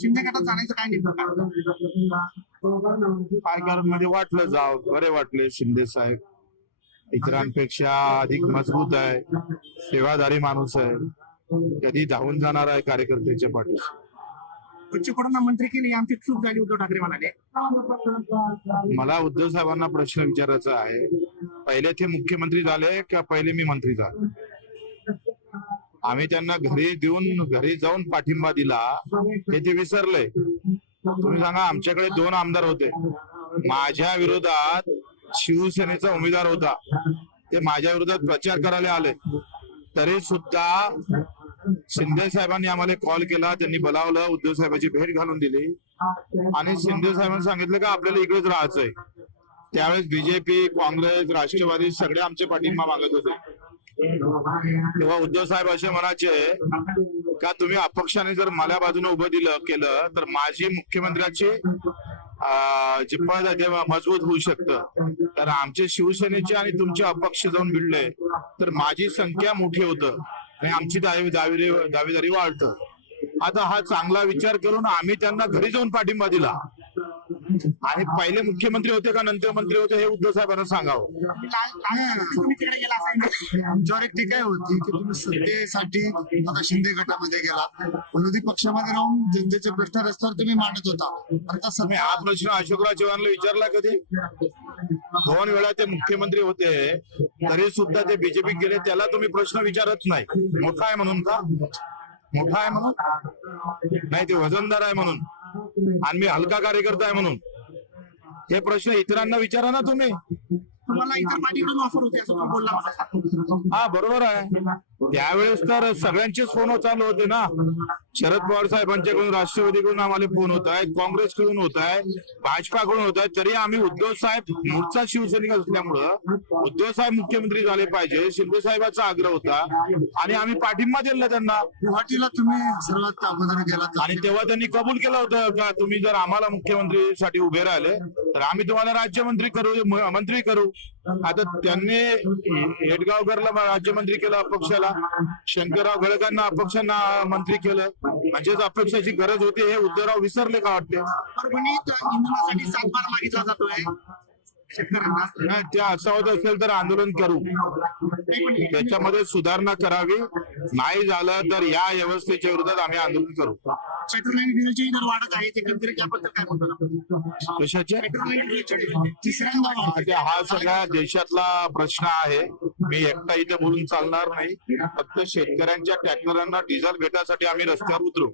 शिंदे गटात जाण्याचं काय नेमकं कारण? काय कारण म्हणजे वाटलं जाव बरे वाटले शिंदे साहेब इतरांपेक्षा अधिक मजबूत आहे, सेवाधारी माणूस आहे, कधी धावून जाणार आहे कार्यकर्त्याच्या पाठीशी. बच्चूकडून मंत्री केली आमची चूक झाली, उद्धव ठाकरे म्हणाले. मला उद्धव साहेबांना प्रश्न विचारायचा आहे, पहिले ते मुख्यमंत्री झाले का पहिले मी मंत्री झालो? आम्ही त्यांना घरी जाऊन पाठिंबा दिला हे ते विसरले. तुम्ही सांगा, आमच्याकडे 2 आमदार होते, माझ्या विरोधात शिवसेनेचा उमेदवार होता, ते माझ्या विरोधात प्रचार करायला आले, तरी सुद्धा शिंदे साहेबांनी आम्हाला कॉल केला, त्यांनी बोलावलं, उद्धव साहेबांची भेट घालून दिली आणि शिंदे साहेबांनी सांगितलं का आपल्याला इकडेच राहायचंय. त्यावेळेस बीजेपी, काँग्रेस, राष्ट्रवादी सगळे आमचे पाठिंबा मागत होते. तेव्हा उद्धव साहेब असे म्हणायचे का तुम्ही अपक्षाने जर मला बाजूने उभं केलं तर माझी मुख्यमंत्र्याची जे पद आहे ते मजबूत होऊ शकतं, तर आमचे शिवसेनेचे आणि तुमचे अपक्ष जाऊन भिडले तर माझी संख्या मोठी होतं आणि आमची दावेदारी वाढतं. आता हा चांगला विचार करून आम्ही त्यांना घरी जाऊन पाठिंबा दिला आणि पहिले मुख्यमंत्री होते का नंतर मंत्री होते हे उद्धव साहेबांना सांगावं. तुम्ही तिकडे गेला असाल. आमच्यावर एक टीका होती की तुम्ही सत्तेसाठी आता शिंदे गटामध्ये गेलात, विरोधी पक्षामध्ये राहून जनतेचे प्रश्न रस्त्यावर तुम्ही मांडत होता. आता तुम्ही हा प्रश्न अशोकराव चव्हाणला विचारला कधी? 2 वेळा ते मुख्यमंत्री होते तरी सुद्धा ते बीजेपी गेले, त्याला तुम्ही प्रश्न विचारत नाही. मोठा आहे म्हणून का? मोठा आहे म्हणून नाही, ते वजनदार आहे म्हणून आणि मी हलका कार्यकर्ता आहे म्हणून. हे प्रश्न इतरांना विचारा ना तुम्ही. तुम्हाला इतर पार्टीकडून ऑफर होते असं तुम्ही बोलला. हा बरोबर आहे, त्यावेळेस तर सगळ्यांचेच फोन चालू होते ना. शरद पवार साहेबांच्याकडून, राष्ट्रवादीकडून आम्हाला फोन होत आहेत, काँग्रेसकडून होत आहे, भाजपाकडून होत आहेत, तरी आम्ही उद्धव साहेब मूळचा शिवसैनिक असल्यामुळं उद्धव साहेब मुख्यमंत्री झाले पाहिजे शिंदे साहेबांचा आग्रह होता आणि आम्ही पाठिंबा दिला त्यांना. गुवाहाटीला तुम्ही सर्वात अगोदर गेलात आणि तेव्हा त्यांनी कबूल केलं होतं का तुम्ही जर आम्हाला मुख्यमंत्रीसाठी उभे राहिले तर आम्ही तुम्हाला राज्यमंत्री करू, मंत्री करू. आता त्यांनी हेडगावकरला राज्यमंत्री केलं अपक्षाला, शंकरराव गळकांना अपक्षांना मंत्री केलं, म्हणजेच अपक्षाची गरज होती हे उद्धवराव विसरले का वाटते? परभणीत इंधनासाठी 7 बार मागितला जातोय शेतकऱ्यांना. ते असं होत असेल तर आंदोलन करू, त्याच्यामध्ये सुधारणा करावी. नाही झालं तर या व्यवस्थेच्या विरोधात आम्ही आंदोलन करू. पेट्रोल आणि डिझेलचे दर वाढत आहे, ते कधी त्याबद्दल काय बोलतो? कशाचे? पेट्रोल आणि डिझेलचे तिसऱ्यांदा वाढले. हा सगळ्या देशातला प्रश्न आहे. मी एकटा इथे बोलून चालणार नाही. फक्त शेतकऱ्यांच्या ट्रॅक्टरांना डिझेल भेटासाठी आम्ही रस्त्यावर उतरू.